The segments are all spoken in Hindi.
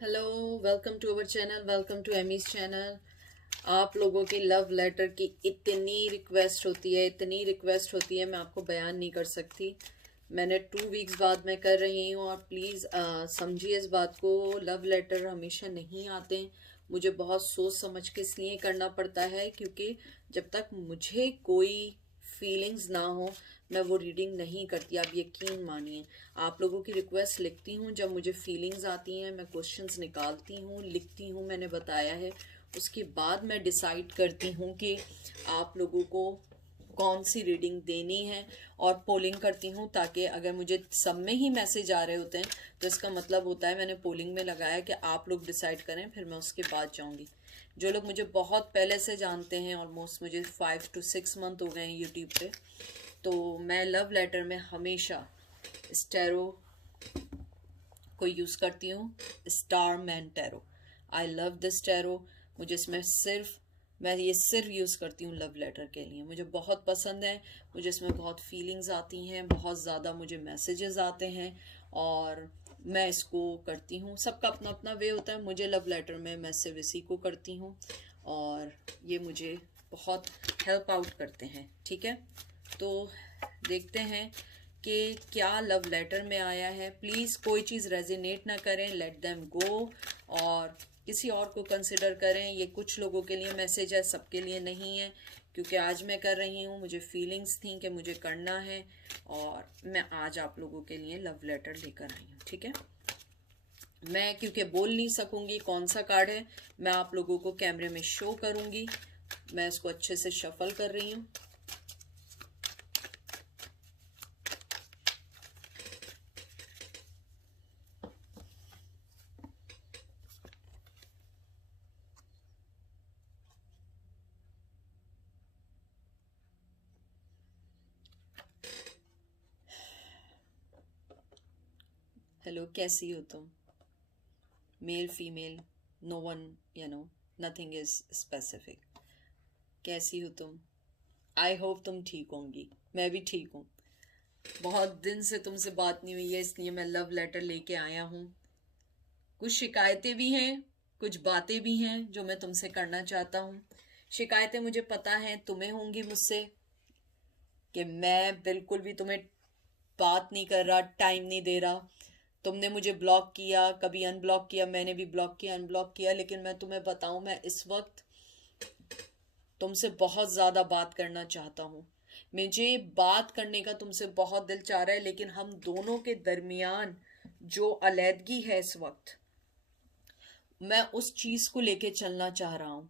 Hello, welcome to our channel, welcome to Amy's channel. आप लोगों की लव लेटर की इतनी रिक्वेस्ट होती है, मैं आपको बयान नहीं कर सकती। मैंने 2 वीक्स बाद मैं कर रही हूँ और प्लीज़ समझिए इस बात को। लव लेटर हमेशा नहीं आते। मुझे बहुत सोच समझ के इसलिए करना पड़ता है क्योंकि जब तक मुझे कोई फीलिंग्स ना हो मैं वो रीडिंग नहीं करती। आप यकीन मानिए, आप लोगों की रिक्वेस्ट लिखती हूँ, जब मुझे फीलिंग्स आती हैं मैं क्वेश्चंस निकालती हूँ, लिखती हूँ, मैंने बताया है। उसके बाद मैं डिसाइड करती हूँ कि आप लोगों को कौन सी रीडिंग देनी है और पोलिंग करती हूँ, ताकि अगर मुझे सब में ही मैसेज आ रहे होते हैं तो इसका मतलब होता है मैंने पोलिंग में लगाया कि आप लोग डिसाइड करें, फिर मैं उसके बाद जाऊँगी। जो लोग मुझे बहुत पहले से जानते हैं, ऑलमोस्ट मुझे 5 to 6 मंथ हो गए हैं यूट्यूब पे, तो मैं लव लेटर में हमेशा स्टैरो को यूज़ करती हूँ, star man tarot. I love this tarot. मुझे इसमें मैं ये सिर्फ यूज़ करती हूँ लव लेटर के लिए। मुझे बहुत पसंद है, मुझे इसमें बहुत फीलिंग्स आती हैं, बहुत ज़्यादा मुझे मैसेजेस आते हैं और मैं इसको करती हूँ। सबका अपना अपना वे होता है। मुझे लव लेटर में मैं सिर्फ इसी को करती हूँ और ये मुझे बहुत हेल्प आउट करते हैं। ठीक है, तो देखते हैं कि क्या लव लेटर में आया है। प्लीज़ कोई चीज़ रेजिनेट ना करें, लेट देम गो और किसी और को कंसिडर करें। ये कुछ लोगों के लिए मैसेज है, सबके लिए नहीं है। क्योंकि आज मैं कर रही हूँ, मुझे फीलिंग्स थी कि मुझे करना है और मैं आज आप लोगों के लिए लव लेटर लेकर आई हूँ। ठीक है, मैं क्योंकि बोल नहीं सकूंगी कौन सा कार्ड है, मैं आप लोगों को कैमरे में शो करूंगी। मैं इसको अच्छे से शफल कर रही हूँ। हेलो, कैसी हो तुम? Male female, no one, nothing is specific. कैसी हो तुम? आई होप तुम ठीक होंगी। मैं भी ठीक हूँ। बहुत दिन से तुमसे बात नहीं हुई है, इसलिए मैं लव लेटर लेके आया हूँ। कुछ शिकायतें भी हैं, कुछ बातें भी हैं जो मैं तुमसे करना चाहता हूँ। शिकायतें मुझे पता है तुम्हें होंगी मुझसे कि मैं बिल्कुल भी तुम्हें बात नहीं कर रहा, टाइम नहीं दे रहा। तुमने मुझे ब्लॉक किया, कभी अनब्लॉक किया, मैंने भी ब्लॉक किया, अनब्लॉक किया। लेकिन मैं तुम्हें बताऊं, मैं इस वक्त तुमसे बहुत ज़्यादा बात करना चाहता हूँ। मुझे बात करने का तुमसे बहुत दिल चाह रहा है, लेकिन हम दोनों के दरमियान जो अलैदगी है इस वक्त, मैं उस चीज़ को लेके चलना चाह रहा हूँ।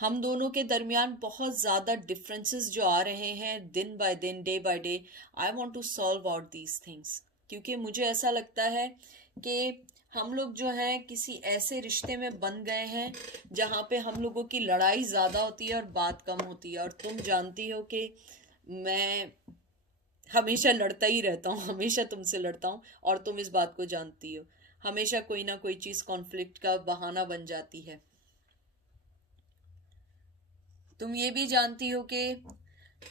हम दोनों के दरमियान बहुत ज़्यादा डिफरेंसेस जो आ रहे हैं दिन बाय दिन, day by day. I want to solve out these things, क्योंकि मुझे ऐसा लगता है कि हम लोग जो है किसी ऐसे रिश्ते में बन गए हैं जहाँ पे हम लोगों की लड़ाई ज़्यादा होती है और बात कम होती है। और तुम जानती हो कि मैं हमेशा लड़ता ही रहता हूँ, हमेशा तुमसे लड़ता हूँ और तुम इस बात को जानती हो। हमेशा कोई ना कोई चीज़ कॉन्फ्लिक्ट का बहाना बन जाती है। तुम ये भी जानती हो कि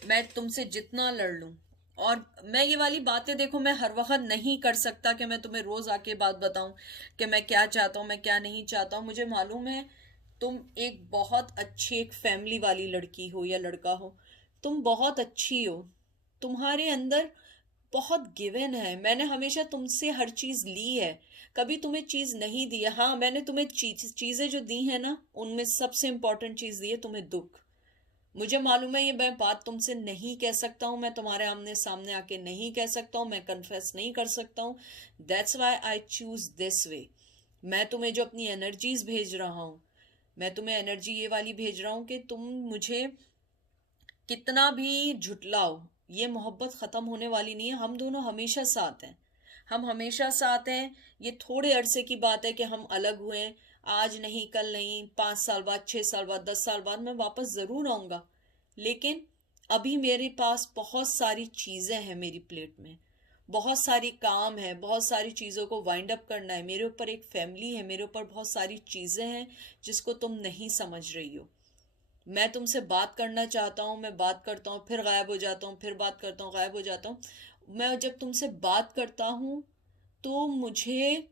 मैं तुमसे जितना लड़ लूं, और मैं ये वाली बातें देखो, मैं हर वक्त नहीं कर सकता कि मैं तुम्हें रोज आके बात बताऊं कि मैं क्या चाहता हूं, मैं क्या नहीं चाहता हूं। मुझे मालूम है तुम एक बहुत अच्छी, एक फैमिली वाली लड़की हो या लड़का हो। तुम बहुत अच्छी हो, तुम्हारे अंदर बहुत गिवन है। मैंने हमेशा तुमसे हर चीज ली है, कभी तुम्हें चीज नहीं दी है। हाँ, मैंने तुम्हें चीजें जो दी है ना, उनमें सबसे इंपॉर्टेंट चीज दी है तुम्हें दुख। मुझे मालूम है ये मैं बात तुमसे नहीं कह सकता हूँ, मैं तुम्हारे आमने सामने आके नहीं कह सकता हूँ, मैं कन्फेस नहीं कर सकता हूँ। That's why I choose this way. मैं तुम्हें जो अपनी एनर्जीज भेज रहा हूँ, मैं तुम्हें एनर्जी ये वाली भेज रहा हूँ कि तुम मुझे कितना भी झुटलाओ, ये मोहब्बत खत्म होने वाली नहीं है। हम दोनों हमेशा साथ हैं, हम हमेशा साथ हैं। ये थोड़े अरसे की बात है कि हम अलग हुए हैं। आज नहीं, कल नहीं, 5 साल बाद, 6 साल बाद, 10 साल बाद मैं वापस जरूर आऊंगा। लेकिन अभी मेरे पास बहुत सारी चीजें हैं मेरी प्लेट में, बहुत सारी काम है, बहुत सारी चीजों को वाइंड अप करना है। मेरे ऊपर एक फैमिली है, मेरे ऊपर बहुत सारी चीजें हैं जिसको तुम नहीं समझ रही हो। मैं तुमसे बात करना चाहता हूँ, मैं बात करता हूँ, फिर गायब हो जाता हूँ, फिर बात करता हूँ, गायब हो जाता हूँ। मैं जब तुमसे बात करता हूँ तो मुझे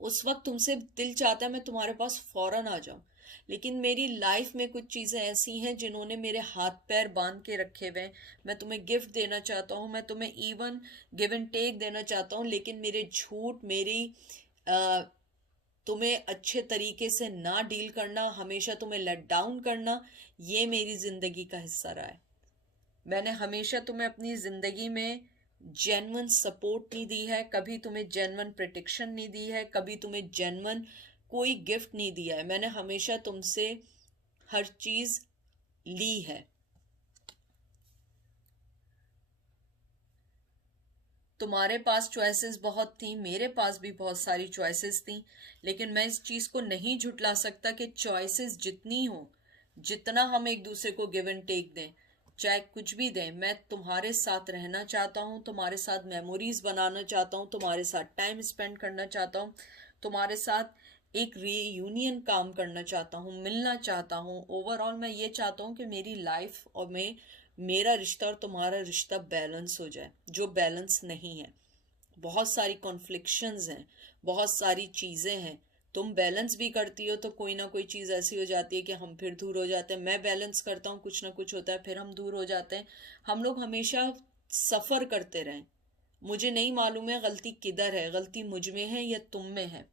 उस वक्त तुमसे दिल चाहता है मैं तुम्हारे पास फौरन आ जाऊं, लेकिन मेरी लाइफ में कुछ चीज़ें ऐसी हैं जिन्होंने मेरे हाथ पैर बांध के रखे हुए हैं। मैं तुम्हें गिफ्ट देना चाहता हूँ, मैं तुम्हें इवन गिव एंड टेक देना चाहता हूँ, लेकिन मेरे झूठ, मेरी आ, तुम्हें अच्छे तरीके से ना डील करना, हमेशा तुम्हें लेट डाउन करना, ये मेरी ज़िंदगी का हिस्सा रहा है। मैंने हमेशा तुम्हें अपनी ज़िंदगी में जेन्युइन सपोर्ट नहीं दी है, कभी तुम्हें जेन्युइन प्रोटेक्शन नहीं दी है, कभी तुम्हें जेन्युइन कोई गिफ्ट नहीं दिया है। मैंने हमेशा तुमसे हर चीज़ ली है। तुम्हारे पास चॉइसेस बहुत थी, मेरे पास भी बहुत सारी चॉइसेस थी, लेकिन मैं इस चीज़ को नहीं झुटला सकता कि चॉइसेस जितनी हो, जितना हम एक दूसरे को गिव एंड टेक दें, चाहे कुछ भी दें, मैं तुम्हारे साथ रहना चाहता हूँ, तुम्हारे साथ मेमोरीज बनाना चाहता हूँ, तुम्हारे साथ टाइम स्पेंड करना चाहता हूँ, तुम्हारे साथ एक रीयूनियन काम करना चाहता हूँ, मिलना चाहता हूँ। ओवरऑल मैं ये चाहता हूँ कि मेरी लाइफ और मेरा रिश्ता और तुम्हारा रिश्ता बैलेंस हो जाए, जो बैलेंस नहीं है। बहुत सारी कॉन्फ्लिक्शंस हैं, बहुत सारी चीज़ें हैं। तुम बैलेंस भी करती हो तो कोई ना कोई चीज़ ऐसी हो जाती है कि हम फिर दूर हो जाते हैं। मैं बैलेंस करता हूँ, कुछ ना कुछ होता है, फिर हम दूर हो जाते हैं। हम लोग हमेशा सफ़र करते रहें। मुझे नहीं मालूम है गलती किधर है, गलती मुझ में है या तुम में है।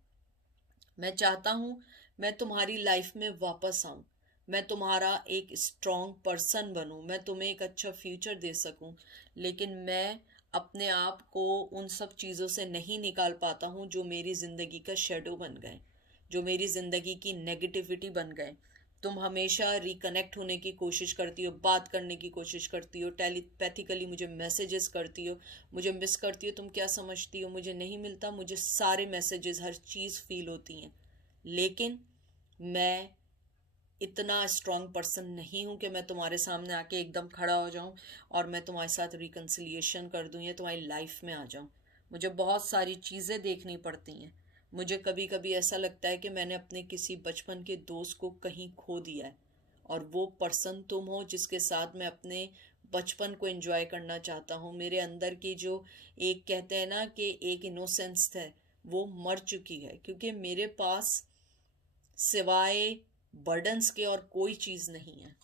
मैं चाहता हूँ मैं तुम्हारी लाइफ में वापस आऊँ, मैं तुम्हारा एक स्ट्रॉन्ग पर्सन बनूँ, मैं तुम्हें एक अच्छा फ्यूचर दे सकूँ, लेकिन मैं अपने आप को उन सब चीज़ों से नहीं निकाल पाता हूँ जो मेरी ज़िंदगी का शेडो बन गए, जो मेरी ज़िंदगी की नेगेटिविटी बन गए। तुम हमेशा रिकनेक्ट होने की कोशिश करती हो, बात करने की कोशिश करती हो, टेलीपैथिकली मुझे मैसेजेस करती हो, मुझे मिस करती हो। तुम क्या समझती हो मुझे नहीं मिलता? मुझे सारे मैसेजेस, हर चीज़ फील होती हैं, लेकिन मैं इतना स्ट्रांग पर्सन नहीं हूँ कि मैं तुम्हारे सामने आके एकदम खड़ा हो जाऊँ और मैं तुम्हारे साथ रिकन्सिलिएशन कर दूँ या तुम्हारी लाइफ में आ जाऊँ। मुझे बहुत सारी चीज़ें देखनी पड़ती हैं। मुझे कभी कभी ऐसा लगता है कि मैंने अपने किसी बचपन के दोस्त को कहीं खो दिया है, और वो पर्सन तुम हो जिसके साथ मैं अपने बचपन को एंजॉय करना चाहता हूँ। मेरे अंदर की जो एक कहते हैं ना कि एक इनोसेंस है, वो मर चुकी है, क्योंकि मेरे पास सिवाय बर्डन्स के और कोई चीज़ नहीं है।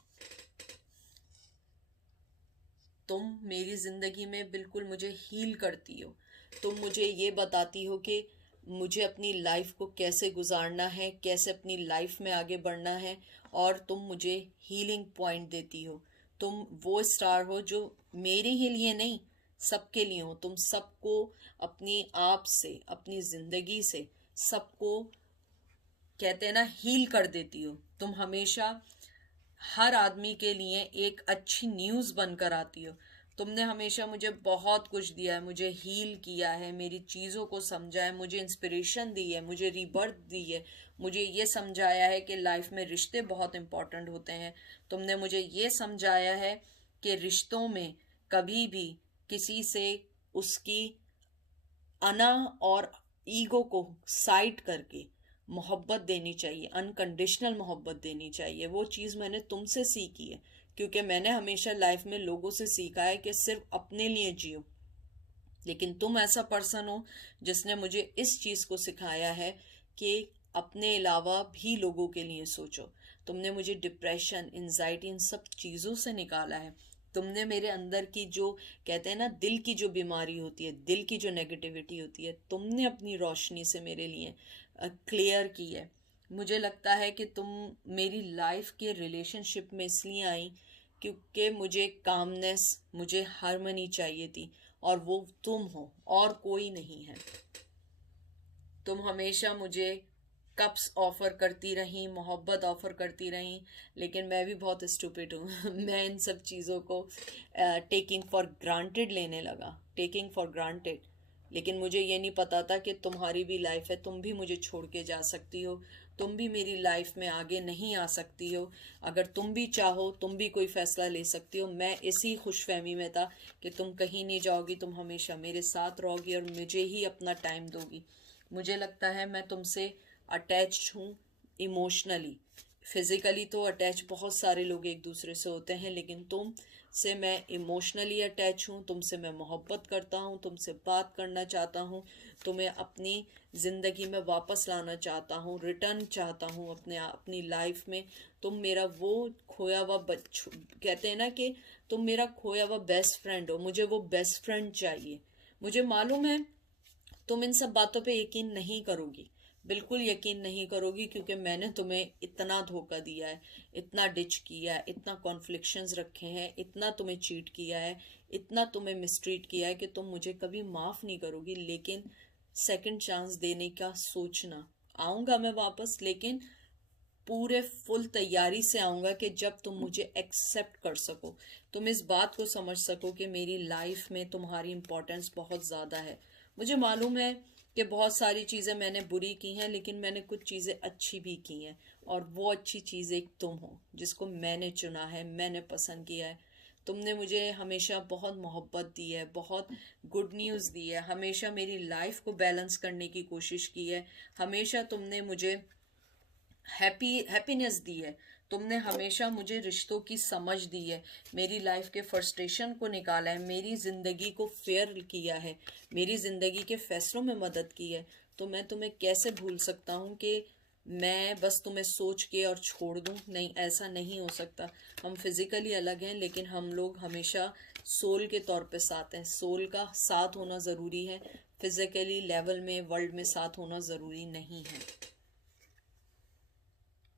तुम मेरी ज़िंदगी में बिल्कुल मुझे हील करती हो। तुम मुझे ये बताती हो कि मुझे अपनी लाइफ को कैसे गुजारना है, कैसे अपनी लाइफ में आगे बढ़ना है, और तुम मुझे हीलिंग पॉइंट देती हो। तुम वो स्टार हो जो मेरे ही लिए नहीं, सबके लिए हो। तुम सबको अपनी आप से, अपनी ज़िंदगी से सबको कहते हैं ना हील कर देती हो। तुम हमेशा हर आदमी के लिए एक अच्छी न्यूज़ बनकर आती हो। तुमने हमेशा मुझे बहुत कुछ दिया है, मुझे हील किया है, मेरी चीज़ों को समझा है, मुझे इंस्पिरेशन दी है, मुझे रीबर्थ दी है, मुझे ये समझाया है कि लाइफ में रिश्ते बहुत इंपॉर्टेंट होते हैं। तुमने मुझे ये समझाया है कि रिश्तों में कभी भी किसी से उसकी अना और ईगो को साइड करके मोहब्बत देनी चाहिए, अनकंडीशनल मोहब्बत देनी चाहिए। वो चीज़ मैंने तुमसे सीखी है, क्योंकि मैंने हमेशा लाइफ में लोगों से सीखा है कि सिर्फ अपने लिए जियो, लेकिन तुम ऐसा पर्सन हो जिसने मुझे इस चीज़ को सिखाया है कि अपने अलावा भी लोगों के लिए सोचो। तुमने मुझे डिप्रेशन, एंजाइटी, इन सब चीज़ों से निकाला है। तुमने मेरे अंदर की जो कहते हैं ना दिल की जो बीमारी होती है, दिल की जो नेगेटिविटी होती है, तुमने अपनी रोशनी से मेरे लिए क्लियर की है। मुझे लगता है कि तुम मेरी लाइफ के रिलेशनशिप में इसलिए आई क्योंकि मुझे कामनेस, मुझे हारमनी चाहिए थी, और वो तुम हो और कोई नहीं है। तुम हमेशा मुझे कप्स ऑफर करती रही, मोहब्बत ऑफर करती रही, लेकिन मैं भी बहुत स्टूपिड हूँ। मैं इन सब चीज़ों को टेकिंग फॉर ग्रांटेड लेने लगा, टेकिंग फॉर ग्रांटेड। लेकिन मुझे ये नहीं पता था कि तुम्हारी भी लाइफ है, तुम भी मुझे छोड़ के जा सकती हो, तुम भी मेरी लाइफ में आगे नहीं आ सकती हो। अगर तुम भी चाहो तुम भी कोई फ़ैसला ले सकती हो। मैं इसी खुशफहमी में था कि तुम कहीं नहीं जाओगी, तुम हमेशा मेरे साथ रहोगी और मुझे ही अपना टाइम दोगी। मुझे लगता है मैं तुमसे अटैच्ड हूँ इमोशनली, फिज़िकली तो अटैच बहुत सारे लोग एक दूसरे से होते हैं, लेकिन तुम से मैं इमोशनली अटैच हूँ, तुमसे मैं मोहब्बत करता हूँ, तुमसे बात करना चाहता हूँ, तुम्हें अपनी ज़िंदगी में वापस लाना चाहता हूँ, रिटर्न चाहता हूँ अपनी लाइफ में। तुम मेरा वो खोया हुआ कहते हैं ना कि तुम मेरा खोया हुआ बेस्ट फ्रेंड हो, मुझे वो बेस्ट फ्रेंड चाहिए। मुझे मालूम है तुम इन सब बातों पे यकीन नहीं करोगी, बिल्कुल यकीन नहीं करोगी, क्योंकि मैंने तुम्हें इतना धोखा दिया है, इतना डिच किया है, इतना कॉन्फ्लिक्शंस रखे हैं, इतना तुम्हें चीट किया है, इतना तुम्हें मिसट्रीट किया है कि तुम मुझे कभी माफ़ नहीं करोगी। लेकिन सेकंड चांस देने का सोचना, आऊँगा मैं वापस, लेकिन पूरे फुल तैयारी से आऊँगा कि जब तुम मुझे एक्सेप्ट कर सको, तुम इस बात को समझ सको कि मेरी लाइफ में तुम्हारी इम्पोर्टेंस बहुत ज़्यादा है। मुझे मालूम है कि बहुत सारी चीज़ें मैंने बुरी की हैं, लेकिन मैंने कुछ चीज़ें अच्छी भी की हैं, और वो अच्छी चीज़ एक तुम हो, जिसको मैंने चुना है, मैंने पसंद किया है। तुमने मुझे हमेशा बहुत मोहब्बत दी है, बहुत गुड न्यूज़ दी है, हमेशा मेरी लाइफ को बैलेंस करने की कोशिश की है, हमेशा तुमने मुझे हैप्पीनेस दी है, तुमने हमेशा मुझे रिश्तों की समझ दी है, मेरी लाइफ के फ्रस्ट्रेशन को निकाला है, मेरी ज़िंदगी को फेयर किया है, मेरी ज़िंदगी के फैसलों में मदद की है। तो मैं तुम्हें कैसे भूल सकता हूँ कि मैं बस तुम्हें सोच के और छोड़ दूँ? नहीं, ऐसा नहीं हो सकता। हम फिज़िकली अलग हैं, लेकिन हम लोग हमेशा सोल के तौर पे साथ हैं। सोल का साथ होना ज़रूरी है, फिज़िकली लेवल में, वर्ल्ड में साथ होना ज़रूरी नहीं है।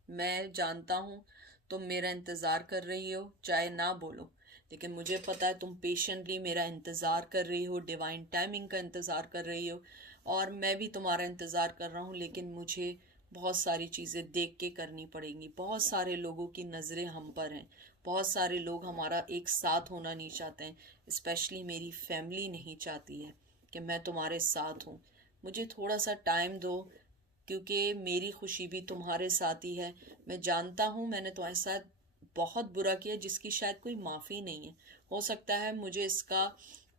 मैं जानता हूँ तुम मेरा इंतज़ार कर रही हो, चाहे ना बोलो, लेकिन मुझे पता है तुम पेशेंटली मेरा इंतज़ार कर रही हो, डिवाइन टाइमिंग का इंतज़ार कर रही हो, और मैं भी तुम्हारा इंतज़ार कर रहा हूँ। लेकिन मुझे बहुत सारी चीज़ें देख के करनी पड़ेंगी। बहुत सारे लोगों की नज़रें हम पर हैं, बहुत सारे लोग हमारा एक साथ होना नहीं चाहते हैं, स्पेशली मेरी फैमिली नहीं चाहती है कि मैं तुम्हारे साथ हूँ। मुझे थोड़ा सा टाइम दो, क्योंकि मेरी खुशी भी तुम्हारे साथ ही है। मैं जानता हूँ मैंने तुम्हारे साथ बहुत बुरा किया, जिसकी शायद कोई माफ़ी नहीं है। हो सकता है मुझे इसका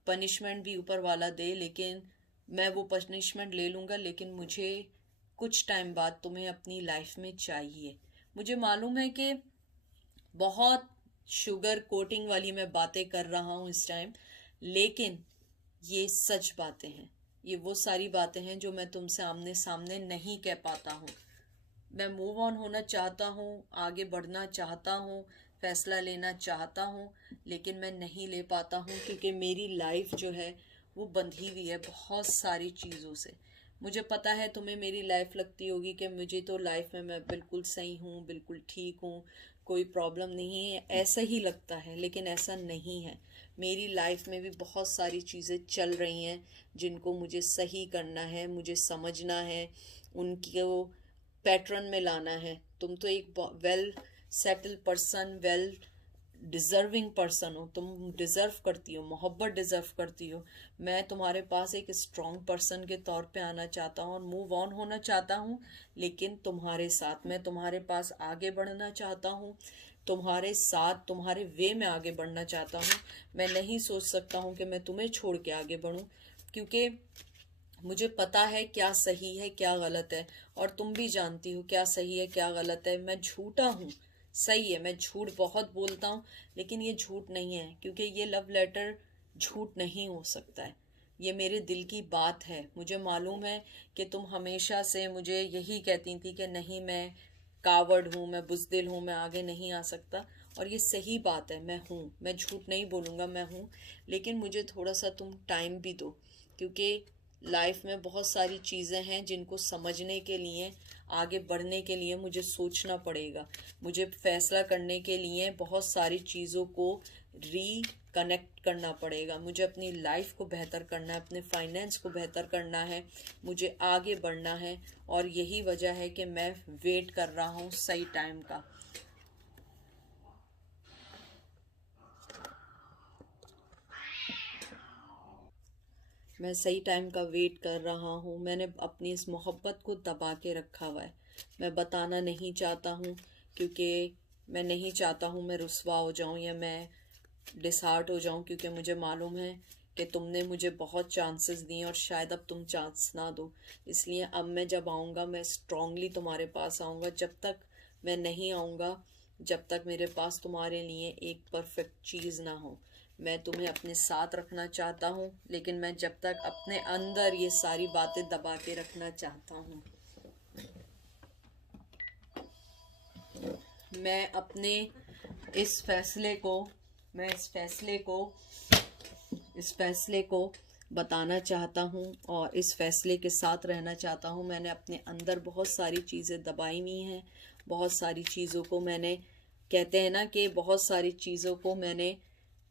पनिशमेंट भी ऊपर वाला दे, लेकिन मैं वो पनिशमेंट ले लूँगा। लेकिन मुझे कुछ टाइम बाद तुम्हें अपनी लाइफ में चाहिए। मुझे मालूम है कि बहुत शुगर कोटिंग वाली मैं बातें कर रहा हूँ इस टाइम, लेकिन ये सच बातें हैं। ये वो सारी बातें हैं जो मैं तुमसे आमने सामने नहीं कह पाता हूँ। मैं मूव ऑन होना चाहता हूँ, आगे बढ़ना चाहता हूँ, फैसला लेना चाहता हूँ, लेकिन मैं नहीं ले पाता हूँ, क्योंकि मेरी लाइफ जो है वो बंधी हुई है बहुत सारी चीज़ों से। मुझे पता है तुम्हें मेरी लाइफ लगती होगी कि मुझे तो लाइफ में मैं बिल्कुल सही हूँ, बिल्कुल ठीक हूँ, कोई प्रॉब्लम नहीं है, ऐसा ही लगता है, लेकिन ऐसा नहीं है। मेरी लाइफ में भी बहुत सारी चीज़ें चल रही हैं जिनको मुझे सही करना है, मुझे समझना है, उनको पैटर्न में लाना है। तुम तो एक well settle person, well deserving person हो, तुम डिज़र्व करती हो, मोहब्बत डिज़र्व करती हो। मैं तुम्हारे पास एक स्ट्रॉन्ग पर्सन के तौर पे आना चाहता हूँ और मूव ऑन होना चाहता हूँ, लेकिन तुम्हारे साथ। मैं तुम्हारे पास आगे बढ़ना चाहता हूँ, तुम्हारे साथ, तुम्हारे वे में आगे बढ़ना चाहता हूँ। मैं नहीं सोच सकता हूँ कि मैं तुम्हें छोड़ के आगे बढ़ूँ, क्योंकि मुझे पता है क्या सही है क्या गलत है, और तुम भी जानती हो क्या सही है क्या गलत है। मैं झूठा हूँ, सही है, मैं झूठ बहुत बोलता हूँ, लेकिन ये झूठ नहीं है, क्योंकि ये लव लेटर झूठ नहीं हो सकता है। ये मेरे दिल की बात है। मुझे मालूम है कि तुम हमेशा से मुझे यही कहती थी कि नहीं, मैं कावड़ हूँ, मैं बुज़दिल हूँ, मैं आगे नहीं आ सकता, और ये सही बात है, मैं हूँ, मैं झूठ नहीं बोलूँगा, मैं हूँ। लेकिन मुझे थोड़ा सा तुम टाइम भी दो, क्योंकि लाइफ में बहुत सारी चीज़ें हैं जिनको समझने के लिए, आगे बढ़ने के लिए मुझे सोचना पड़ेगा। मुझे फैसला करने के लिए बहुत सारी चीज़ों को कनेक्ट करना पड़ेगा। मुझे अपनी लाइफ को बेहतर करना है, अपने फाइनेंस को बेहतर करना है, मुझे आगे बढ़ना है, और यही वजह है कि मैं वेट कर रहा हूँ सही टाइम का। मैं सही टाइम का वेट कर रहा हूँ। मैंने अपनी इस मोहब्बत को दबा के रखा हुआ है। मैं बताना नहीं चाहता हूँ, क्योंकि मैं नहीं चाहता हूँ मैं रुस्वा हो जाऊँ या मैं डिसहार्ट हो जाऊँ, क्योंकि मुझे मालूम है कि तुमने मुझे बहुत चांसेस दिए और शायद अब तुम चांस ना दो। इसलिए अब मैं जब आऊँगा, मैं स्ट्रांगली तुम्हारे पास आऊँगा। जब तक मैं नहीं आऊँगा जब तक मेरे पास तुम्हारे लिए एक परफेक्ट चीज़ ना हो। मैं तुम्हें अपने साथ रखना चाहता हूँ, लेकिन मैं जब तक अपने अंदर ये सारी बातें दबा के रखना चाहता हूँ। मैं अपने इस फैसले को मैं इस फैसले को बताना चाहता हूँ और इस फैसले के साथ रहना चाहता हूँ। मैंने अपने अंदर बहुत सारी चीज़ें दबाई हुई हैं, बहुत सारी चीज़ों को मैंने, कहते हैं ना कि बहुत सारी चीज़ों को मैंने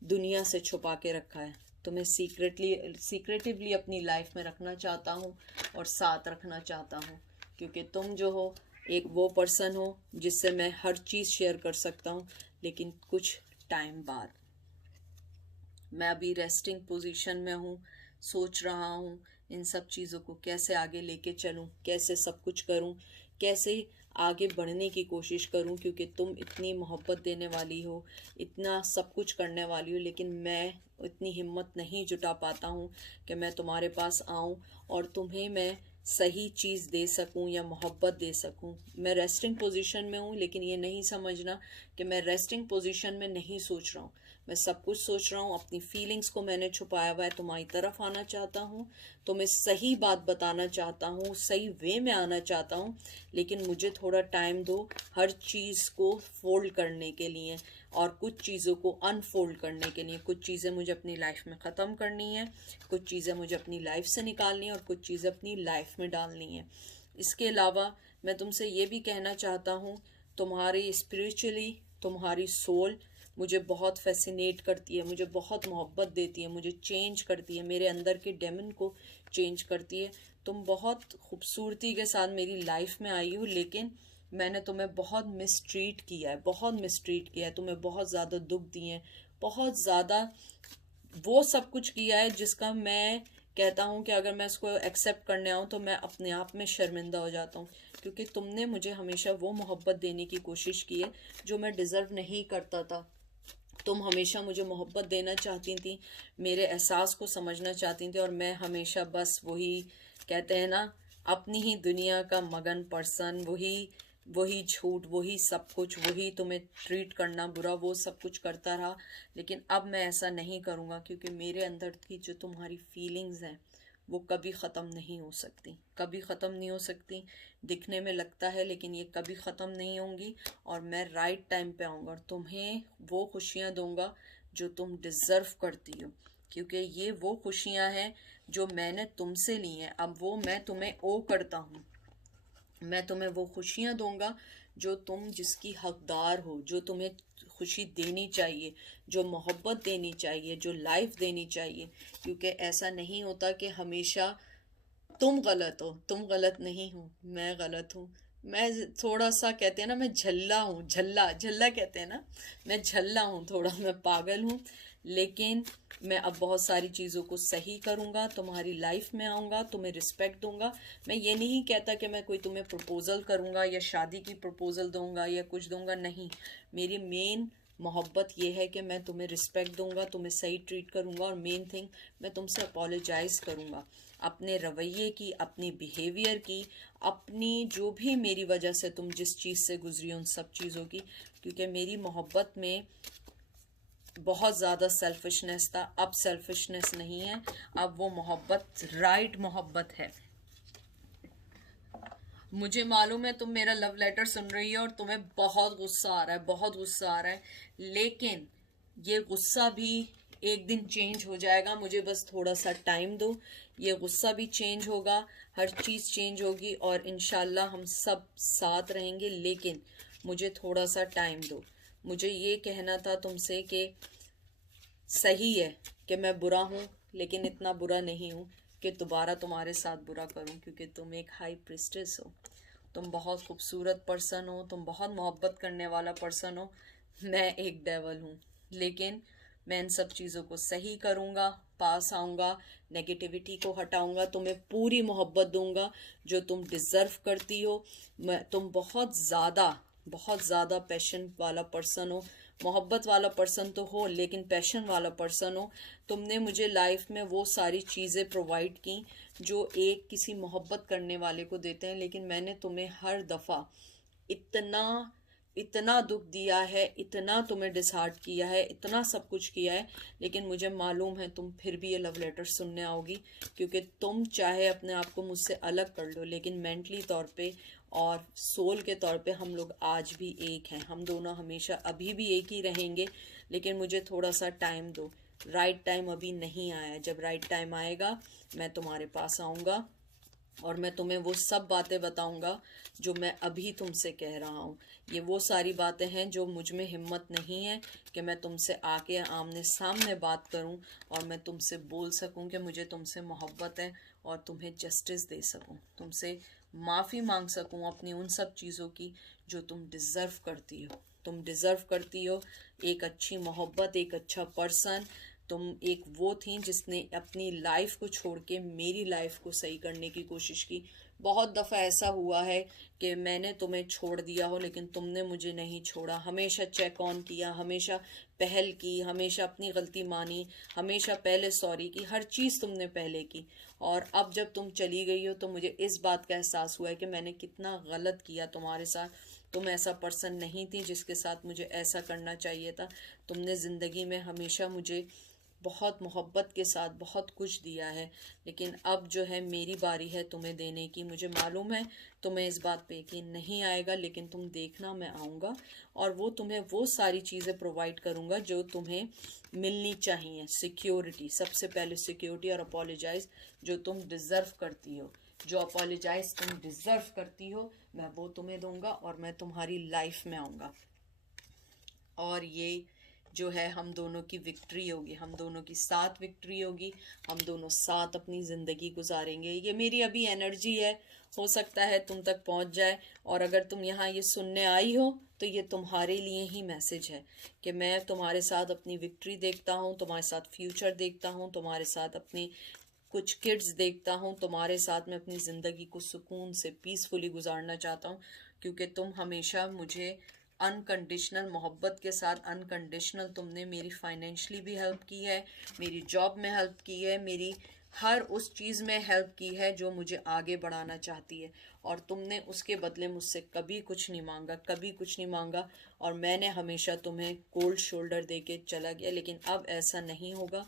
दुनिया से छुपा के रखा है। तो मैं सीक्रेटिवली अपनी लाइफ में रखना चाहता हूँ और साथ रखना चाहता हूँ, क्योंकि तुम जो हो एक वो पर्सन हो जिससे मैं हर चीज़ शेयर कर सकता हूँ, लेकिन कुछ टाइम बाद। मैं अभी रेस्टिंग पोजीशन में हूँ, सोच रहा हूँ इन सब चीज़ों को कैसे आगे लेके चलूँ, कैसे सब कुछ करूँ, कैसे आगे बढ़ने की कोशिश करूँ, क्योंकि तुम इतनी मोहब्बत देने वाली हो, इतना सब कुछ करने वाली हो, लेकिन मैं इतनी हिम्मत नहीं जुटा पाता हूँ कि मैं तुम्हारे पास आऊँ और तुम्हें मैं सही चीज़ दे सकूं या मोहब्बत दे सकूं। मैं रेस्टिंग पोजीशन में हूँ, लेकिन ये नहीं समझना कि मैं रेस्टिंग पोजीशन में नहीं सोच रहा हूँ। मैं सब कुछ सोच रहा हूँ, अपनी फीलिंग्स को मैंने छुपाया हुआ है, तुम्हारी तरफ आना चाहता हूँ, तुम्हें सही बात बताना चाहता हूँ, सही वे में आना चाहता हूँ, लेकिन मुझे थोड़ा टाइम दो हर चीज़ को फोल्ड करने के लिए और कुछ चीज़ों को अनफोल्ड करने के लिए। कुछ चीज़ें मुझे अपनी लाइफ में ख़त्म करनी है, कुछ चीज़ें मुझे अपनी लाइफ से निकालनी है और कुछ चीज़ें अपनी लाइफ में डालनी है। इसके अलावा मैं तुमसे ये भी कहना चाहता हूँ, तुम्हारी स्पिरिचुअली तुम्हारी सोल मुझे बहुत फैसिनेट करती है, मुझे बहुत मोहब्बत देती है, मुझे चेंज करती है, मेरे अंदर के डेमन को चेंज करती है। तुम बहुत खूबसूरती के साथ मेरी लाइफ में आई हो, लेकिन मैंने तुम्हें बहुत मिसट्रीट किया है, बहुत मिसट्रीट किया है, तुम्हें बहुत ज़्यादा दुख दिए हैं, बहुत ज़्यादा वो सब कुछ किया है जिसका मैं कहता हूँ कि अगर मैं इसको एक्सेप्ट करने आऊँ तो मैं अपने आप में शर्मिंदा हो जाता हूँ, क्योंकि तुमने मुझे हमेशा वो मोहब्बत देने की कोशिश की है जो मैं डिज़र्व नहीं करता था। तुम हमेशा मुझे मोहब्बत देना चाहती थी, मेरे एहसास को समझना चाहती थी, और मैं हमेशा बस वही, कहते हैं ना, अपनी ही दुनिया का मगन पर्सन, वही झूठ, वही सब कुछ, वही तुम्हें ट्रीट करना बुरा, वो सब कुछ करता रहा। लेकिन अब मैं ऐसा नहीं करूँगा, क्योंकि मेरे अंदर की जो तुम्हारी फीलिंग्स हैं वो कभी ख़त्म नहीं हो सकती, कभी ख़त्म नहीं हो सकती। दिखने में लगता है लेकिन ये कभी ख़त्म नहीं होंगी, और मैं राइट टाइम पे आऊँगा और तुम्हें वो खुशियाँ दूँगा जो तुम डिज़र्व करती हो, क्योंकि ये वो खुशियाँ हैं जो मैंने तुमसे ली हैं। अब वो मैं तुम्हें ओ करता हूँ, मैं तुम्हें वो खुशियाँ दूंगा जो तुम जिसकी हकदार हो, जो तुम्हें खुशी देनी चाहिए, जो मोहब्बत देनी चाहिए, जो लाइफ देनी चाहिए। क्योंकि ऐसा नहीं होता कि हमेशा तुम गलत हो, तुम गलत नहीं हो, मैं गलत हूँ। मैं थोड़ा सा, कहते हैं ना, मैं झल्ला हूँ, झल्ला झल्ला कहते हैं ना, मैं झल्ला हूँ थोड़ा, मैं पागल हूँ। लेकिन मैं अब बहुत सारी चीज़ों को सही करूँगा, तुम्हारी लाइफ में आऊँगा, तुम्हें रिस्पेक्ट दूंगा। मैं ये नहीं कहता कि मैं कोई तुम्हें प्रपोज़ल करूँगा या शादी की प्रपोज़ल दूंगा या कुछ दूंगा, नहीं। मेरी मेन मोहब्बत ये है कि मैं तुम्हें रिस्पेक्ट दूंगा, तुम्हें सही ट्रीट करूँगा, और मेन थिंग, मैं तुमसे अपोलोजाइज़ करूँगा अपने रवैये की, अपनी बिहेवियर की, अपनी जो भी मेरी वजह से तुम जिस चीज़ से गुजरी हो उन सब चीज़ों की। क्योंकि मेरी मोहब्बत में बहुत ज़्यादा सेल्फिशनेस था, अब सेल्फिशनेस नहीं है, अब वो मोहब्बत राइट मोहब्बत है। मुझे मालूम है तुम मेरा लव लेटर सुन रही हो और तुम्हें बहुत गुस्सा आ रहा है, बहुत गुस्सा आ रहा है, लेकिन ये गुस्सा भी एक दिन चेंज हो जाएगा। मुझे बस थोड़ा सा टाइम दो, ये गुस्सा भी चेंज होगा, हर चीज़ चेंज होगी, और इंशाल्लाह हम सब साथ रहेंगे। लेकिन मुझे थोड़ा सा टाइम दो। मुझे ये कहना था तुमसे कि सही है कि मैं बुरा हूँ, लेकिन इतना बुरा नहीं हूँ कि दोबारा तुम्हारे साथ बुरा करूँ, क्योंकि तुम एक हाई प्रिस्टेस हो, तुम बहुत खूबसूरत पर्सन हो, तुम बहुत मोहब्बत करने वाला पर्सन हो, मैं एक डेवल हूँ। लेकिन मैं इन सब चीज़ों को सही करूँगा, पास आऊँगा, नेगेटिविटी को हटाऊँगा, तुम्हें पूरी मोहब्बत दूँगा जो तुम डिज़र्व करती हो। तुम बहुत ज़्यादा पैशन वाला पर्सन हो, मोहब्बत वाला पर्सन तो हो, लेकिन पैशन वाला पर्सन हो। तुमने मुझे लाइफ में वो सारी चीज़ें प्रोवाइड की जो एक किसी मोहब्बत करने वाले को देते हैं, लेकिन मैंने तुम्हें हर दफ़ा इतना इतना दुख दिया है, इतना तुम्हें डिसहार्ट किया है, इतना सब कुछ किया है, लेकिन मुझे मालूम है तुम फिर भी ये लव लेटर सुनने आओगी, क्योंकि तुम चाहे अपने आप को मुझसे अलग कर लो, लेकिन मेंटली तौर पे और सोल के तौर पे हम लोग आज भी एक हैं। हम दोनों हमेशा अभी भी एक ही रहेंगे, लेकिन मुझे थोड़ा सा टाइम दो। राइट टाइम अभी नहीं आया, जब राइट टाइम आएगा मैं तुम्हारे पास आऊँगा और मैं तुम्हें वो सब बातें बताऊंगा जो मैं अभी तुमसे कह रहा हूँ। ये वो सारी बातें हैं जो मुझ में हिम्मत नहीं है कि मैं तुमसे आके आमने सामने बात करूँ और मैं तुमसे बोल सकूँ कि मुझे तुमसे मोहब्बत है और तुम्हें जस्टिस दे सकूँ, तुमसे माफ़ी मांग सकूँ अपनी उन सब चीज़ों की जो तुम डिज़र्व करती हो। तुम डिज़र्व करती हो एक अच्छी मोहब्बत, एक अच्छा पर्सन। तुम एक वो थी जिसने अपनी लाइफ को छोड़ के मेरी लाइफ को सही करने की कोशिश की। बहुत दफ़ा ऐसा हुआ है कि मैंने तुम्हें छोड़ दिया हो, लेकिन तुमने मुझे नहीं छोड़ा। हमेशा चेक ऑन किया, हमेशा पहल की, हमेशा अपनी गलती मानी, हमेशा पहले सॉरी की, हर चीज़ तुमने पहले की। और अब जब तुम चली गई हो तो मुझे इस बात का एहसास हुआ है कि मैंने कितना गलत किया तुम्हारे साथ। तुम ऐसा पर्सन नहीं थी जिसके साथ मुझे ऐसा करना चाहिए था। तुमने ज़िंदगी में हमेशा मुझे बहुत मोहब्बत के साथ बहुत कुछ दिया है, लेकिन अब जो है मेरी बारी है तुम्हें देने की। मुझे मालूम है तुम्हें इस बात पे यकीन नहीं आएगा, लेकिन तुम देखना मैं आऊँगा और वो तुम्हें वो सारी चीज़ें प्रोवाइड करूँगा जो तुम्हें मिलनी चाहिए। सिक्योरिटी, सबसे पहले सिक्योरिटी और अपोलोजाइज जो तुम डिज़र्व करती हो, जो अपोलोजाइज तुम डिज़र्व करती हो मैं वो तुम्हें दूंगा और मैं तुम्हारी लाइफ में आऊँगा। और ये जो है हम दोनों की विक्ट्री होगी, हम दोनों की साथ विक्ट्री होगी, हम दोनों साथ अपनी ज़िंदगी गुजारेंगे। ये मेरी अभी एनर्जी है, हो सकता है तुम तक पहुंच जाए। और अगर तुम यहाँ ये सुनने आई हो तो ये तुम्हारे लिए ही मैसेज है कि मैं तुम्हारे साथ अपनी विक्ट्री देखता हूँ, तुम्हारे साथ फ्यूचर देखता हूँ, तुम्हारे साथ अपनी कुछ किड्स देखता हूँ, तुम्हारे साथ मैं अपनी ज़िंदगी को सुकून से पीसफुली गुजारना चाहता हूँ, क्योंकि तुम हमेशा मुझे अनकंडीशनल मोहब्बत के साथ, अनकंडीशनल तुमने मेरी फाइनेंशली भी हेल्प की है, मेरी जॉब में हेल्प की है, मेरी हर उस चीज़ में हेल्प की है जो मुझे आगे बढ़ाना चाहती है। और तुमने उसके बदले मुझसे कभी कुछ नहीं मांगा, कभी कुछ नहीं मांगा, और मैंने हमेशा तुम्हें कोल्ड शोल्डर दे के चला गया, लेकिन अब ऐसा नहीं होगा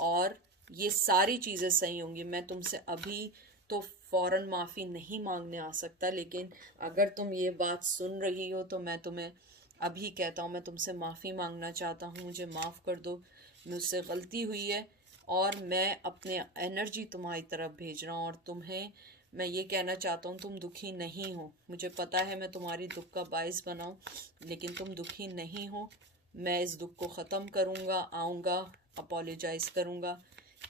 और ये सारी चीज़ें सही होंगी। मैं तुमसे अभी तो फ़ौरन माफ़ी नहीं मांगने आ सकता, लेकिन अगर तुम ये बात सुन रही हो तो मैं तुम्हें अभी कहता हूँ, मैं तुमसे माफ़ी मांगना चाहता हूँ, मुझे माफ़ कर दो, मुझसे गलती हुई है और मैं अपने एनर्जी तुम्हारी तरफ भेज रहा हूँ। और तुम्हें मैं ये कहना चाहता हूँ तुम दुखी नहीं हो। मुझे पता है मैं तुम्हारी दुख का बायस बनाऊँ, लेकिन तुम दुखी नहीं हो। मैं इस दुख को ख़त्म करूँगा, आऊँगा, अपोलोजाइज़ करूँगा।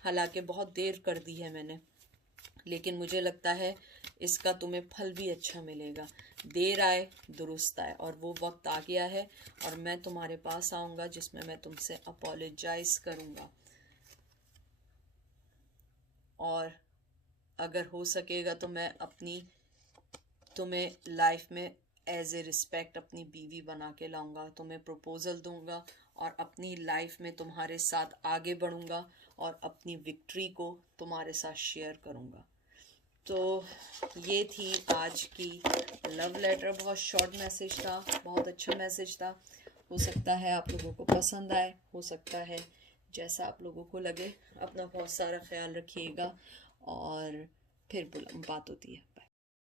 हालांकि बहुत देर कर दी है मैंने, लेकिन मुझे लगता है इसका तुम्हें फल भी अच्छा मिलेगा। देर आए दुरुस्त आए, और वो वक्त आ गया है और मैं तुम्हारे पास आऊँगा जिसमें मैं तुमसे अपोलोजाइज़ करूँगा। और अगर हो सकेगा तो मैं अपनी तुम्हें लाइफ में एज ए रिस्पेक्ट अपनी बीवी बना के लाऊंगा, तुम्हें प्रपोज़ल दूंगा और अपनी लाइफ में तुम्हारे साथ आगे बढ़ूंगा और अपनी विक्ट्री को तुम्हारे साथ शेयर करूंगा। तो ये थी आज की लव लेटर। बहुत शॉर्ट मैसेज था, बहुत अच्छा मैसेज था। हो सकता है आप लोगों को पसंद आए, हो सकता है जैसा आप लोगों को लगे। अपना बहुत सारा ख्याल रखिएगा और फिर बात होती है।